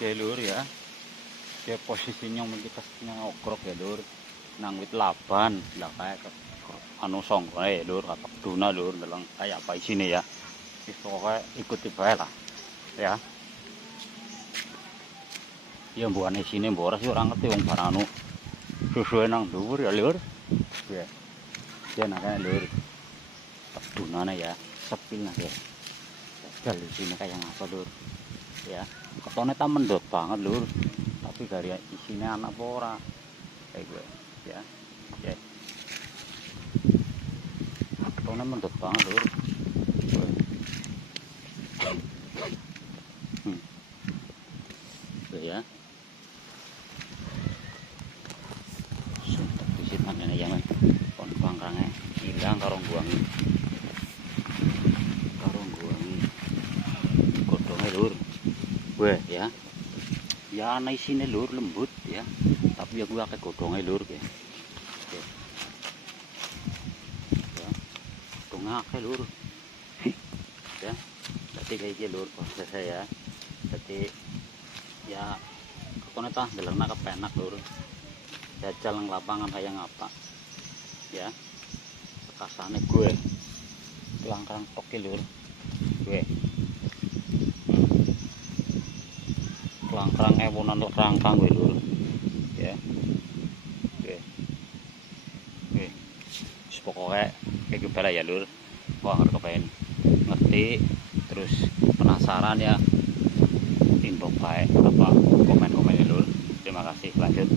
Oke lur ya, dia posisinya kita ogrok ya lur, nang wit laban lah kayak anu songkre lur, kapak tuna lur, dalam kayak apa isinya ya, pokoknya ikuti bae lah ya. Ya bukan isinya boras sih orang ngerti wong barang anu sesuai nang dhuwur ya lur, ya. Dia nakanya lur, kapak tuna ya, sepil nah ya, gagal isinya kayak apa lur, ya. Ketone ta mendot banget lur, tapi dari isinya anak pora kayak gue ya ya ketone mendot banget lur. Gue ya suntuk disit mana ya men kon bangkangnya hilang karong buangi godongnya lur gue ya anak isinya lur lembut ya, tapi ya gue akeh godongnya lur ya. Akeh lur ya, jadi kayak gitu lur proses saya, jadi ya ketone tah delengna kepenak lur, jajal nang lapangan kayak ngapa ya, kasane gue kelangkang tok lur gue kelangkang ewonan rangkang gue lur ya gue pokoknya kayak gimana ya lur. Wah kepengen ngerti terus penasaran ya, inbox baik apa komen-komen dulu. Terima kasih, lanjut.